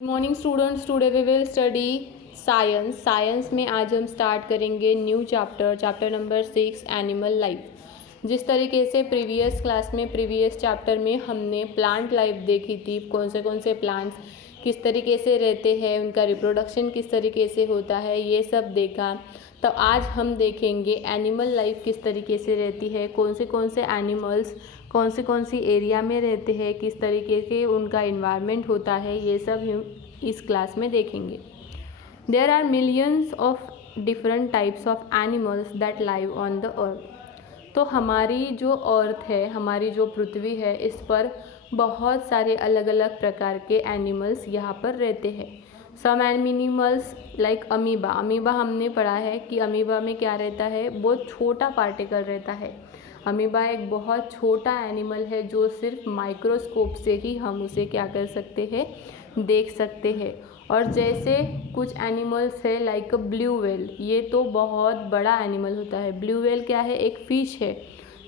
Morning students, today we will study science में आज हम स्टार्ट करेंगे new chapter number 6 animal life. जिस तरीके से प्रीवियस चैप्टर में हमने प्लांट लाइफ देखी थी, कौन से प्लांट्स किस तरीके से रहते हैं, उनका रिप्रोडक्शन किस तरीके से होता है, ये सब देखा। तो आज हम देखेंगे एनिमल लाइफ किस तरीके से रहती है, कौन से एनिमल्स कौन सी एरिया में रहते हैं, किस तरीके से उनका इन्वायरमेंट होता है, ये सब हम इस क्लास में देखेंगे। There are millions of different types of animals that live on the earth. तो हमारी जो अर्थ है, हमारी जो पृथ्वी है, इस पर बहुत सारे अलग अलग प्रकार के एनिमल्स यहाँ पर रहते हैं। सम एनिमल्स लाइक अमीबा हमने पढ़ा है कि अमीबा में क्या रहता है, बहुत छोटा पार्टिकल रहता है। अमीबा एक बहुत छोटा एनिमल है जो सिर्फ माइक्रोस्कोप से ही हम उसे क्या कर सकते हैं, देख सकते हैं। और जैसे कुछ एनिमल्स है लाइक ब्लू व्हेल, ये तो बहुत बड़ा एनिमल होता है। ब्लू व्हेल क्या है, एक फ़िश है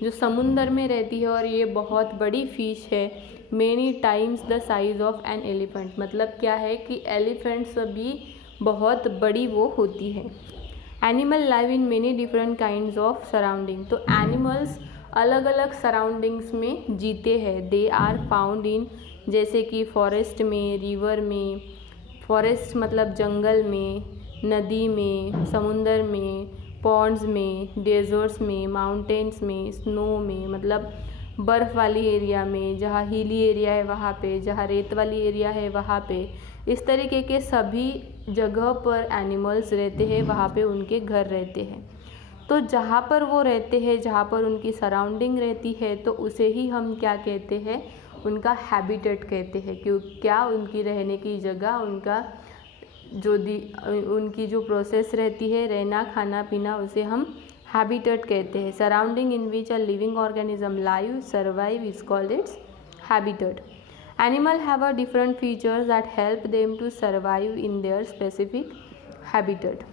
जो समुंदर में रहती है और ये बहुत बड़ी फ़िश है, many times the size of an elephant. मतलब क्या है कि एलिफेंट से भी बहुत बड़ी वो होती है। Animal live in many different kinds of surrounding. तो एनिमल्स अलग अलग सराउंडिंग्स में जीते हैं। दे आर फाउंड इन, जैसे कि फॉरेस्ट में, रिवर में, फॉरेस्ट मतलब जंगल में, नदी में, समुंदर में, पॉन्ड्स में, डेजर्ट्स में, माउंटेन्स में, स्नो में मतलब बर्फ़ वाली एरिया में, जहाँ हिली एरिया है वहाँ पे, जहाँ रेत वाली एरिया है वहाँ पे, इस तरीके के सभी जगह पर एनिमल्स रहते हैं, वहाँ पे उनके घर रहते हैं। तो जहाँ पर वो रहते हैं, जहाँ पर उनकी सराउंडिंग रहती है, तो उसे ही हम क्या कहते हैं, उनका हैबिटेट कहते हैं। क्यों, क्या उनकी रहने की जगह, उनका जो उनकी जो प्रोसेस रहती है, रहना खाना पीना, उसे हम हैबिटेट कहते हैं। Surrounding in which a living organism live survive is called its habitat. Animal have a different features that help them to survive in their specific habitat.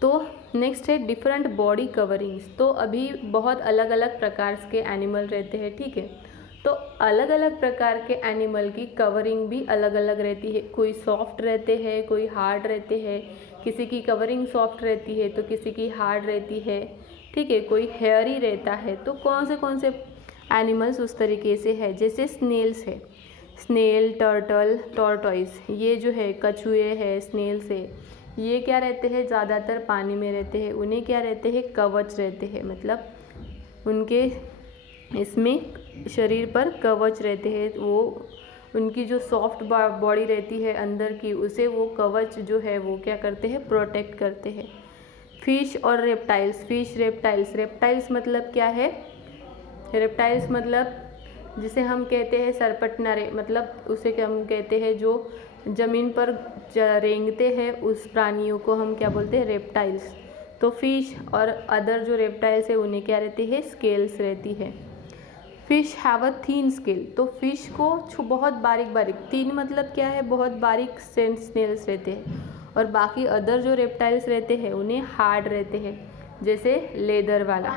तो नेक्स्ट है डिफरेंट बॉडी कवरिंग्स। तो अभी बहुत अलग अलग प्रकार के एनिमल रहते हैं, ठीक है। तो अलग अलग प्रकार के एनिमल की कवरिंग भी अलग अलग रहती है। कोई सॉफ्ट रहते हैं, कोई हार्ड रहते हैं। किसी की कवरिंग सॉफ्ट रहती है तो किसी की हार्ड रहती है, ठीक है। कोई हेयरी रहता है। तो कौन से एनिमल्स उस तरीके से है, जैसे स्नेल्स है, स्नेल, टर्टल, टॉर्टॉइस, ये जो है कछुए है, स्नेल्स है, ये क्या रहते हैं, ज़्यादातर पानी में रहते हैं। उन्हें क्या रहते हैं, कवच रहते हैं, मतलब उनके इसमें शरीर पर कवच रहते हैं। वो उनकी जो सॉफ्ट बॉडी रहती है अंदर की, उसे वो कवच जो है वो क्या करते हैं, प्रोटेक्ट करते हैं। फिश और रेप्टाइल्स, रेप्टाइल्स मतलब क्या है, रेप्टाइल्स मतलब जिसे हम कहते हैं सरपटना, मतलब उसे हम कहते हैं जो ज़मीन पर रेंगते हैं, उस प्राणियों को हम क्या बोलते हैं, रेप्टाइल्स। तो फिश और अदर जो रेप्टाइल्स है उन्हें क्या रहती है, स्केल्स रहती है। Fish have a thin scale. तो फिश को बहुत बारीक, थीन मतलब क्या है, बहुत बारीक स्नेल्स रहते हैं। और बाकी अदर जो रेप्टाइल्स रहते हैं उन्हें हार्ड रहते हैं, जैसे लेदर वाला।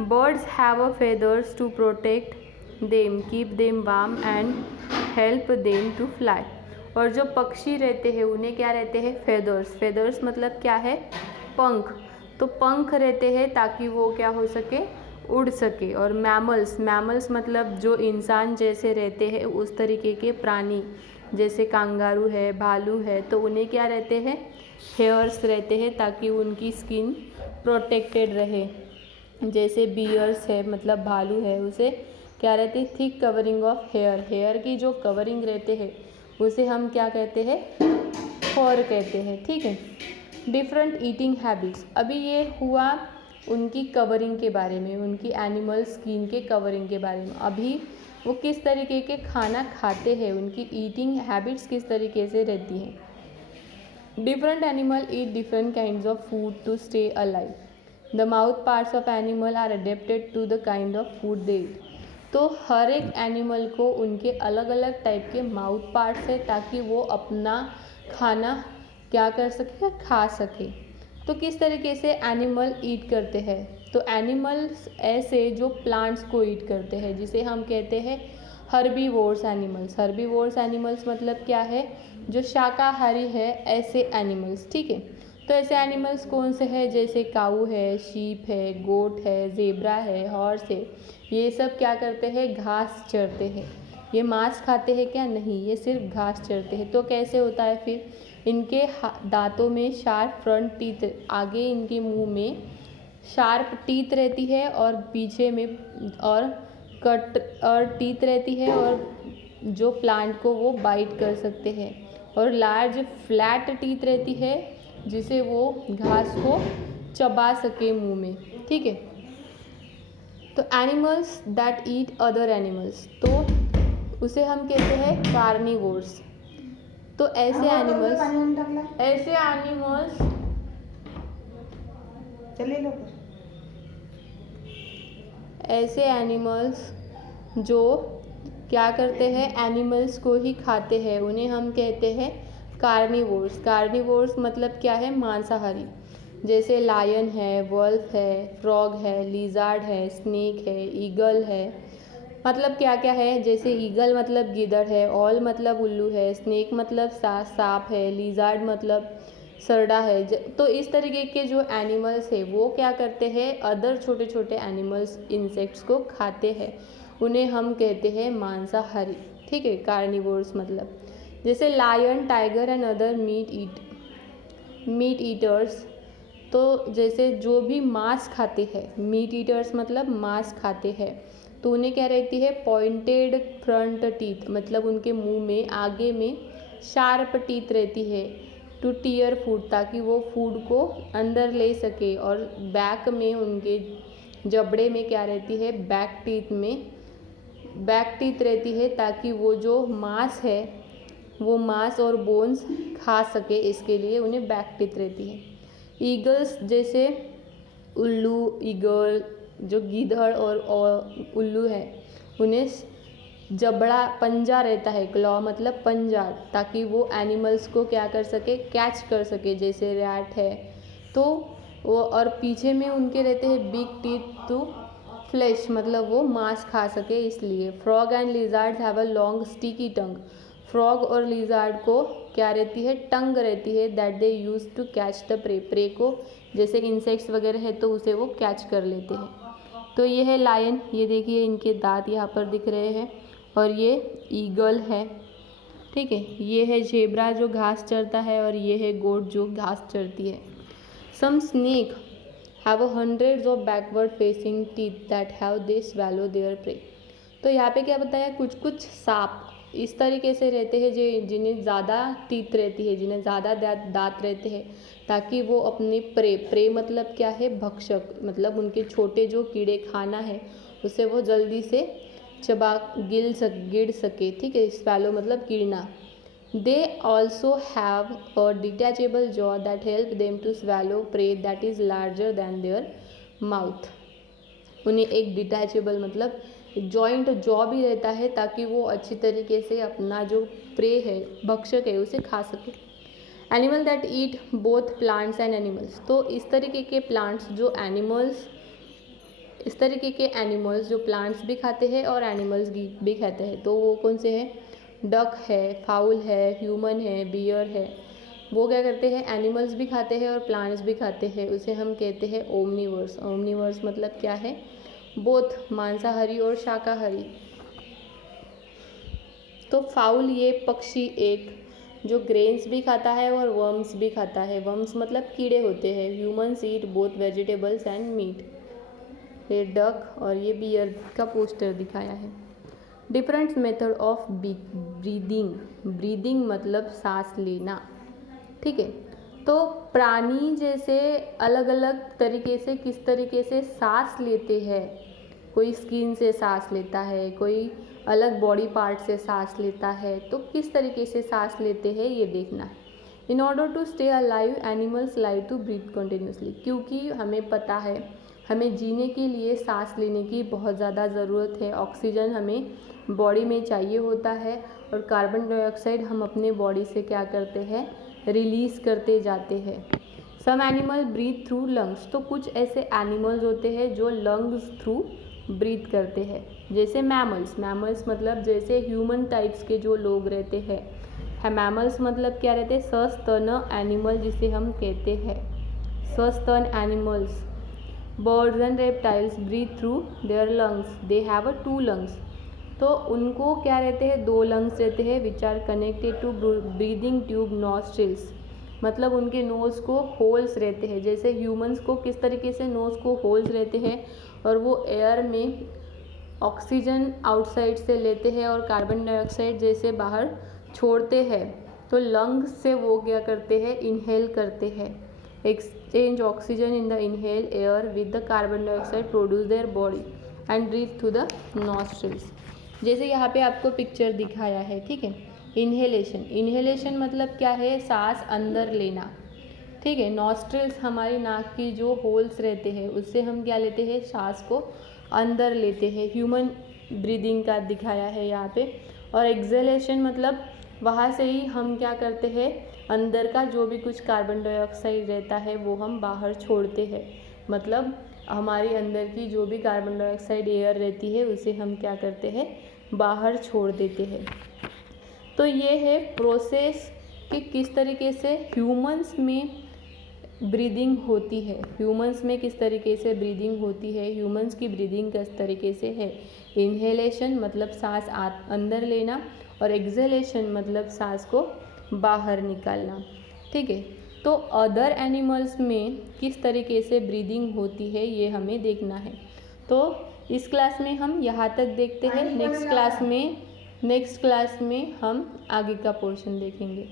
Birds have a feathers to protect them, keep them warm and help them to fly. और जो पक्षी रहते हैं उन्हें क्या रहते हैं, फेदर्स मतलब क्या है, पंख। तो पंख रहते हैं ताकि वो क्या हो सके, उड़ सके। और मैमल्स मतलब जो इंसान जैसे रहते हैं उस तरीके के प्राणी, जैसे कांगारू है, भालू है, तो उन्हें क्या रहते हैं, हेयर्स रहते हैं ताकि उनकी स्किन प्रोटेक्टेड रहे। जैसे बियर्स है, मतलब भालू है, उसे क्या रहती है, थिक कवरिंग ऑफ हेयर की जो कवरिंग रहते हैं उसे हम क्या कहते हैं, फर कहते हैं, ठीक है। Different eating habits. अभी ये हुआ उनकी कवरिंग के बारे में, उनकी एनिमल स्किन के कवरिंग के बारे में। अभी वो किस तरीके के खाना खाते हैं, उनकी ईटिंग हैबिट्स किस तरीके से रहती हैं। Different animal eat different kinds of food to stay alive. The mouth parts of animal are adapted to the kind of food they eat. तो हर एक एनिमल को उनके अलग अलग टाइप के माउथ पार्ट्स है ताकि वो अपना खाना क्या कर सके, खा सके। तो किस तरीके से एनिमल ईट करते हैं, तो एनिमल्स ऐसे जो प्लांट्स को ईट करते हैं, जिसे हम कहते हैं हर्बीवोर्स एनिमल्स। हर्बीवोर्स एनिमल्स मतलब क्या है, जो शाकाहारी है ऐसे एनिमल्स, ठीक है। तो ऐसे एनिमल्स कौन से हैं, जैसे काऊ है, शीप है, गोट है, ज़ेब्रा है, हॉर्स है। ये सब क्या करते हैं, घास चरते हैं। ये मांस खाते हैं क्या, नहीं, ये सिर्फ घास चरते हैं। तो कैसे होता है फिर, इनके दांतों में शार्प फ्रंट टीथ, आगे इनके मुंह में शार्प टीथ रहती है और पीछे में और कट और टीथ रहती है, और जो प्लांट को वो बाइट कर सकते हैं। और लार्ज फ्लैट टीथ रहती है जिसे वो घास को चबा सके मुंह में, ठीक है। तो animals that eat other animals, तो उसे हम कहते हैं कार्निवोर्स। तो ऐसे एनिमल्स ऐसे एनिमल्स जो क्या करते हैं, एनिमल्स को ही खाते हैं, उन्हें हम कहते हैं कार्निवोर्स। कार्निवोर्स मतलब क्या है, मांसाहारी। जैसे लायन है, वल्फ है, फ्रॉग है, लिजार्ड है, स्नेक है, ईगल है। मतलब क्या क्या है, जैसे ईगल मतलब गिदड़ है, ऑल मतलब उल्लू है, स्नेक मतलब सांप है, लिजार्ड मतलब सरडा है। तो इस तरीके के जो एनिमल्स है वो क्या करते हैं, अदर छोटे छोटे एनिमल्स, इंसेक्ट्स को खाते हैं, उन्हें हम कहते हैं मांसाहारी, ठीक है। कार्निवोर्स मतलब जैसे lion, tiger and other meat eaters. तो जैसे जो भी मांस खाते हैं, मीट ईटर्स मतलब मांस खाते हैं, तो उन्हें क्या रहती है, पॉइंटेड फ्रंट टीथ, मतलब उनके मुंह में आगे में शार्प टीथ रहती है, टू टीयर फूड, ताकि वो फूड को अंदर ले सके। और बैक में उनके जबड़े में क्या रहती है, बैक टीथ रहती है, ताकि वो जो मांस है वो मांस और बोन्स खा सके, इसके लिए उन्हें बैक टीथ रहती है। ईगल्स जैसे उल्लू, ईगल जो गिद्धड़ और उल्लू है, उन्हें जबड़ा पंजा रहता है, क्लॉ मतलब पंजा, ताकि वो एनिमल्स को क्या कर सके, कैच कर सके, जैसे रैट है। तो वो और पीछे में उनके रहते हैं बिग टीथ टू फ्लैश, मतलब वो मांस खा सके इसलिए। Frog and lizard have a long sticky tongue. Frog और लिजार्ड को क्या रहती है, टंग रहती है, that they use to catch the prey को जैसे इंसेक्ट्स वगैरह है तो उसे वो कैच कर लेते हैं। तो ये है लायन, ये देखिए इनके दांत यहाँ पर दिख रहे हैं, और ये ईगल है, ठीक है। ये है ज़ेब्रा जो घास चरता है, और ये है गोट जो घास चरती है। Some snake have hundreds of backward facing teeth that have they swallow their prey। तो यहाँ पे क्या बताया, कुछ कुछ सांप इस तरीके से रहते हैं जिन्हें ज़्यादा टीथ रहती है, जिन्हें ज़्यादा दांत रहते हैं, ताकि वो अपने प्रे मतलब क्या है, भक्षक, मतलब उनके छोटे जो कीड़े खाना है उसे वो जल्दी से गिर सके, ठीक है। स्वैलो मतलब कीड़ना। They also have a detachable jaw that help them to swallow prey that is larger than their mouth. उन्हें एक डिटैचेबल मतलब जॉइंट जॉ भी रहता है, ताकि वो अच्छी तरीके से अपना जो प्रे है, भक्षक है, उसे खा सके। Animal that eat both plants and animals. तो इस तरीके के एनिमल्स जो प्लांट्स भी खाते हैं और एनिमल्स भी खाते हैं, तो वो कौन से हैं, डक है, फाउल है, ह्यूमन है, बियर है। वो क्या करते हैं, एनिमल्स भी खाते हैं और प्लांट्स भी खाते हैं, उसे हम कहते हैं ओमनीवर्स। ओमनीवर्स मतलब क्या है, बोथ मांसाहारी और शाकाहारी। तो फाउल ये पक्षी एक जो ग्रेन्स भी खाता है और वर्म्स भी खाता है। वर्म्स मतलब कीड़े होते हैं। Humans eat both vegetables and meat. ये डक और ये बियर का पोस्टर दिखाया है। डिफरेंट मेथड ऑफ ब्रीदिंग मतलब सांस लेना, ठीक है। तो प्राणी जैसे अलग अलग तरीके से किस तरीके से सांस लेते हैं, कोई स्किन से सांस लेता है, कोई अलग बॉडी पार्ट से सांस लेता है, तो किस तरीके से सांस लेते हैं ये देखना है। In order to stay alive animals live to breathe continuously, क्योंकि हमें पता है हमें जीने के लिए सांस लेने की बहुत ज़्यादा ज़रूरत है। ऑक्सीजन हमें बॉडी में चाहिए होता है, और कार्बन डाइऑक्साइड हम अपने बॉडी से क्या करते हैं, रिलीज़ करते जाते हैं। Some animal breathe through lungs. तो कुछ ऐसे एनिमल्स होते हैं जो लंग्स थ्रू ब्रीथ करते हैं। जैसे मैमल्स मतलब जैसे ह्यूमन टाइप्स के जो लोग रहते हैं। मैमल्स मतलब क्या रहते हैं? सस्तन एनिमल जिसे हम कहते हैं, सस्तन animals. Birds and reptiles breathe through their lungs, they have a 2 lungs. तो उनको क्या रहते हैं? 2 लंग्स रहते हैं which are connected to breathing tube nostrils. मतलब उनके नोज़ को होल्स रहते हैं, जैसे ह्यूमंस को किस तरीके से नोज़ को होल्स रहते हैं और वो एयर में ऑक्सीजन आउटसाइड से लेते हैं और कार्बन डाइऑक्साइड जैसे बाहर छोड़ते हैं। तो लंग्स से वो क्या करते हैं? इनहेल करते हैं, exchange oxygen in the inhale air with the carbon dioxide, produce their body and breathe through the nostrils. जैसे यहाँ पे आपको पिक्चर दिखाया है, ठीक है। इन्हेलेशन मतलब क्या है? सांस अंदर लेना, ठीक है। नॉस्ट्रिल्स हमारी नाक की जो होल्स रहते हैं उससे हम क्या लेते हैं? सांस को अंदर लेते हैं। ह्यूमन ब्रीदिंग का दिखाया है यहाँ पे। और एक्सहेलेशन मतलब वहाँ से ही हम क्या करते हैं? अंदर का जो भी कुछ कार्बन डाइऑक्साइड रहता है वो हम बाहर छोड़ते हैं। मतलब हमारी अंदर की जो भी कार्बन डाइऑक्साइड एयर रहती है उसे हम क्या करते हैं? बाहर छोड़ देते हैं। तो ये है प्रोसेस कि किस तरीके से ह्यूमंस में ब्रीदिंग होती है, ह्यूमंस में किस तरीके से ब्रीदिंग होती है, ह्यूमंस की ब्रीदिंग किस तरीके से है। इन्हेलेशन मतलब सांस अंदर लेना और एक्सहेलेशन मतलब सांस को बाहर निकालना, ठीक है। तो अदर एनिमल्स में किस तरीके से ब्रीदिंग होती है ये हमें देखना है। तो इस क्लास में हम यहाँ तक देखते हैं। नेक्स्ट क्लास में हम आगे का पोर्शन देखेंगे।